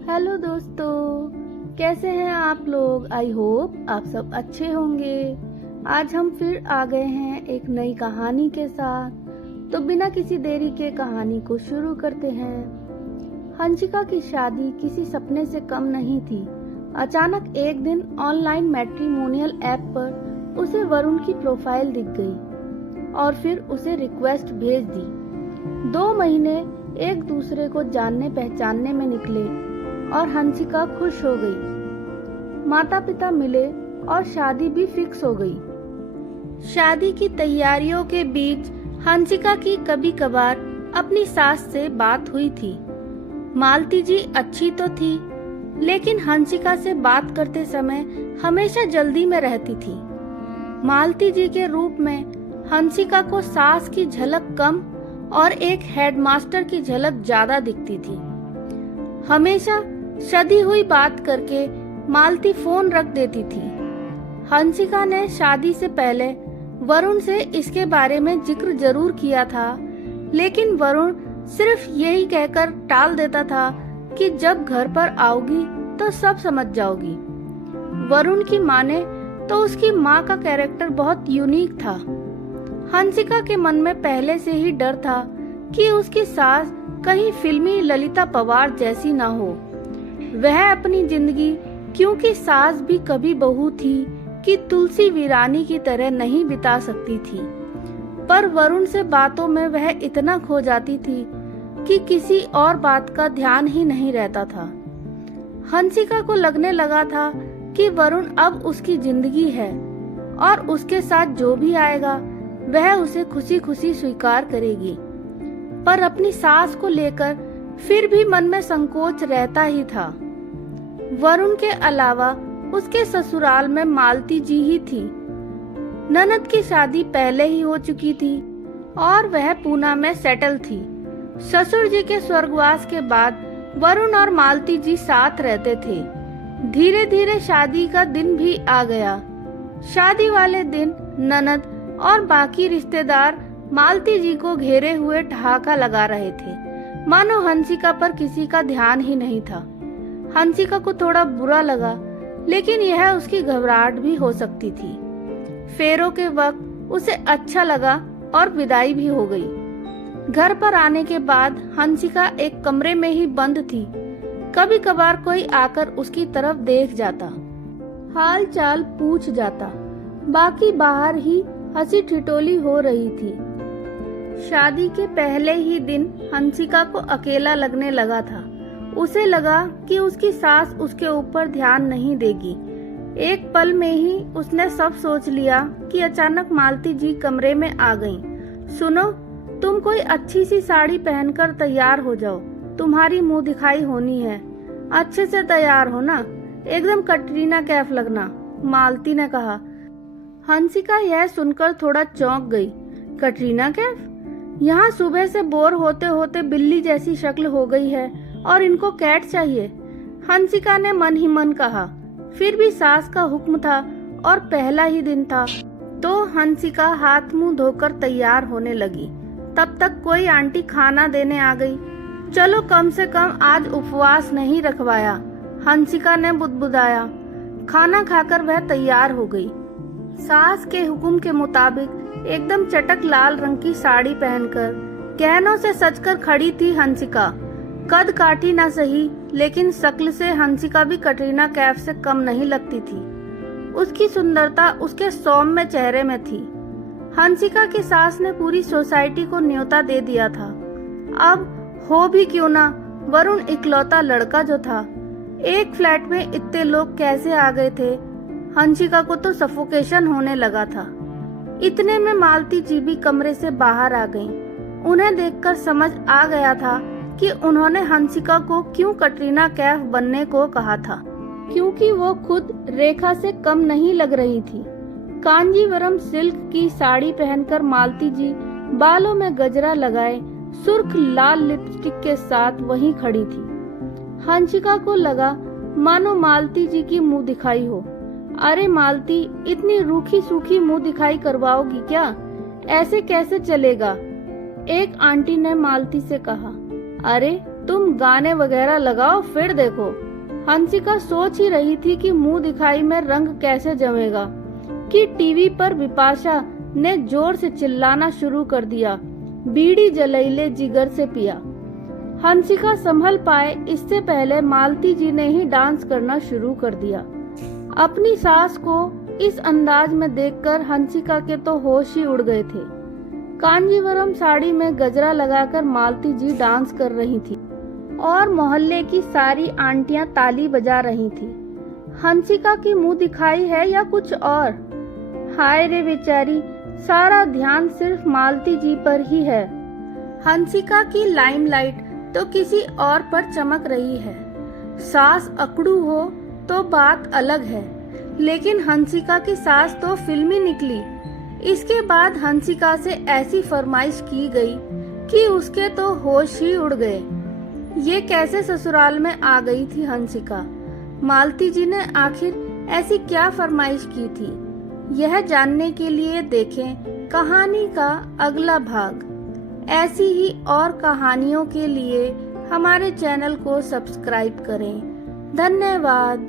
Hello दोस्तों, कैसे हैं आप लोग। आई होप आप सब अच्छे होंगे। आज हम फिर आ गए हैं एक नई कहानी के साथ। तो बिना किसी देरी के कहानी को शुरू करते हैं। हंसिका की शादी किसी सपने से कम नहीं थी। अचानक एक दिन ऑनलाइन मैट्रिमोनियल ऐप पर उसे वरुण की प्रोफाइल दिख गई और फिर उसे रिक्वेस्ट भेज दी। 2 महीने एक दूसरे को जानने पहचानने में निकले और हंसिका खुश हो गई। माता पिता मिले और शादी भी फिक्स हो गई। शादी की तैयारियों के बीच हंसिका की कभी कभार अपनी सास से बात हुई थी। मालती जी अच्छी तो थी, लेकिन हंसिका से बात करते समय हमेशा जल्दी में रहती थी। मालती जी के रूप में हंसिका को सास की झलक कम और एक हेडमास्टर की झलक ज्यादा दिखती थी। हमेशा सधी हुई बात करके मालती फोन रख देती थी। हंसिका ने शादी से पहले वरुण से इसके बारे में जिक्र जरूर किया था, लेकिन वरुण सिर्फ यही कहकर टाल देता था कि जब घर पर आओगी तो सब समझ जाओगी। वरुण की माने तो उसकी माँ का कैरेक्टर बहुत यूनिक था। हंसिका के मन में पहले से ही डर था कि उसकी सास कहीं फिल्मी ललिता पवार जैसी ना हो। वह अपनी जिंदगी, क्योंकि सास भी कभी बहू थी, कि तुलसी वीरानी की तरह नहीं बिता सकती थी। पर वरुण से बातों में वह इतना खो जाती थी कि किसी और बात का ध्यान ही नहीं रहता था। हंसिका को लगने लगा था कि वरुण अब उसकी जिंदगी है और उसके साथ जो भी आएगा वह उसे खुशी खुशी स्वीकार करेगी। पर अपनी सास को लेकर फिर भी मन में संकोच रहता ही था। वरुण के अलावा उसके ससुराल में मालती जी ही थी। ननद की शादी पहले ही हो चुकी थी और वह पूना में सेटल थी। ससुर जी के स्वर्गवास के बाद वरुण और मालती जी साथ रहते थे। धीरे धीरे शादी का दिन भी आ गया। शादी वाले दिन ननद और बाकी रिश्तेदार मालती जी को घेरे हुए ठहाका लगा रहे थे, मानो हंसिका पर किसी का ध्यान ही नहीं था। हंसिका को थोड़ा बुरा लगा, लेकिन यह उसकी घबराहट भी हो सकती थी। फेरों के वक्त उसे अच्छा लगा और विदाई भी हो गई। घर पर आने के बाद हंसिका एक कमरे में ही बंद थी। कभी कभार कोई आकर उसकी तरफ देख जाता, हाल चाल पूछ जाता, बाकी बाहर ही हंसी ठिठोली हो रही थी। शादी के पहले ही दिन हंसिका को अकेला लगने लगा था। उसे लगा कि उसकी सास उसके ऊपर ध्यान नहीं देगी। एक पल में ही उसने सब सोच लिया कि अचानक मालती जी कमरे में आ गईं। सुनो, तुम कोई अच्छी सी साड़ी पहनकर तैयार हो जाओ, तुम्हारी मुंह दिखाई होनी है। अच्छे से तैयार हो ना, एकदम कटरीना कैफ लगना, मालती ने कहा। हंसिका यह सुनकर थोड़ा चौंक गई। कटरीना कैफ? यहाँ सुबह से बोर होते होते बिल्ली जैसी शक्ल हो गई है और इनको कैट चाहिए, हंसिका ने मन ही मन कहा। फिर भी सास का हुक्म था और पहला ही दिन था, तो हंसिका हाथ मुंह धोकर तैयार होने लगी। तब तक कोई आंटी खाना देने आ गई। चलो कम से कम आज उपवास नहीं रखवाया, हंसिका ने बुदबुदाया। खाना खाकर वह तैयार हो गई। सास के हुक्म के मुताबिक एकदम चटक लाल रंग की साड़ी पहनकर गहनों से सजकर खड़ी थी हंसिका। कद काठी ना सही, लेकिन शक्ल से हंसिका भी कटरीना कैफ से कम नहीं लगती थी। उसकी सुंदरता उसके सौम्य चेहरे में थी। हंसिका की सास ने पूरी सोसाइटी को न्योता दे दिया था। अब हो भी क्यों ना, वरुण इकलौता लड़का जो था। एक फ्लैट में इतने लोग कैसे आ गए थे? हंसिका को तो सफोकेशन होने लगा था। इतने में मालती जी भी कमरे से बाहर आ गईं। उन्हें देखकर समझ आ गया था कि उन्होंने हंसिका को क्यों कटरीना कैफ बनने को कहा था, क्योंकि वो खुद रेखा से कम नहीं लग रही थी। कांजीवरम सिल्क की साड़ी पहनकर मालती जी बालों में गजरा लगाए सुर्ख लाल लिपस्टिक के साथ वहीं खड़ी थी। हंसिका को लगा मानो मालती जी की मुंह दिखाई हो। अरे मालती, इतनी रूखी सूखी मुंह दिखाई करवाओगी क्या? ऐसे कैसे चलेगा? एक आंटी ने मालती से कहा। अरे तुम गाने वगैरह लगाओ फिर देखो। हंसिका सोच ही रही थी कि मुंह दिखाई में रंग कैसे जमेगा कि टीवी पर बिपाशा ने जोर से चिल्लाना शुरू कर दिया, बीड़ी जलैले जिगर से पिया। हंसिका संभल पाए इससे पहले मालती जी ने ही डांस करना शुरू कर दिया। अपनी सास को इस अंदाज में देखकर हंसिका के तो होश ही उड़ गए थे। कांजीवरम साड़ी में गजरा लगाकर मालती जी डांस कर रही थी और मोहल्ले की सारी आंटियां ताली बजा रही थी। हंसिका की मुंह दिखाई है या कुछ और? हाय रे बेचारी, सारा ध्यान सिर्फ मालती जी पर ही है। हंसिका की लाइमलाइट तो किसी और पर चमक रही है। सास अकड़ू हो तो बात अलग है, लेकिन हंसिका की सास तो फिल्मी निकली। इसके बाद हंसिका से ऐसी फरमाइश की गई कि उसके तो होश ही उड़ गए। ये कैसे ससुराल में आ गई थी हंसिका? मालती जी ने आखिर ऐसी क्या फरमाइश की थी? यह जानने के लिए देखें कहानी का अगला भाग। ऐसी ही और कहानियों के लिए हमारे चैनल को सब्सक्राइब करें। धन्यवाद।